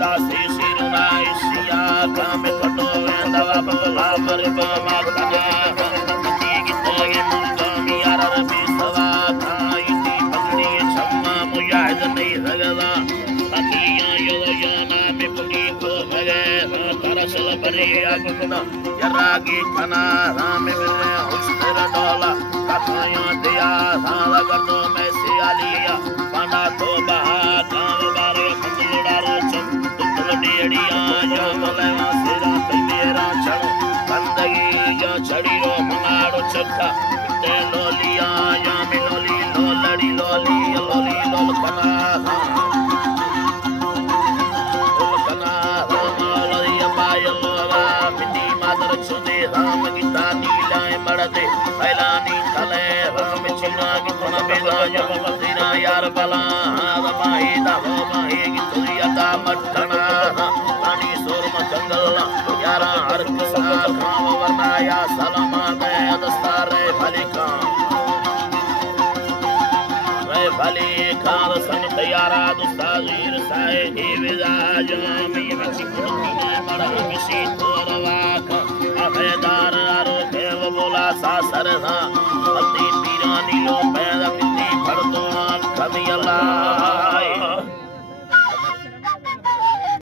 दासी सिरुनाई सिया काम कटो वेंदवा बला पर बामा कना की गितगे मुर्गामी यार रबी सवा खाईती पगड़ी छम्मा मुजाहिद नहीं लगला अकिया यो याना में पुनी को भगे तरसल बरे आगुना यरागी खना राम में हुस्न डोला कथाया दिया साला करदो में से आलिया पाना तो बहा काम बारे फुलड़ा चम तुल डेड़िया जो मलेवा सिरा पे मेरा छड़ो बंदगी जो छड़ियो मनाड़ो चक्का ते लोलिया या मिलोली लोलड़ी लोली लोली लोल कना राम गीता नीलाए मड़दे फैलानी तले राम चिना की कोन बेदा जब मदीना यार बला रमाई दा हो माही की तुरिया दा मटना रानी सोरम जंगल यारा हर किसा खाम वरनाया सलामा दे दस्तारे फलिका रे फलिका संग तैयारा दुस्ताजीर साए देवजा जामी मचिकुनी मड़ा मिसी तोरवा अभेदार आरो देव बोला सासर था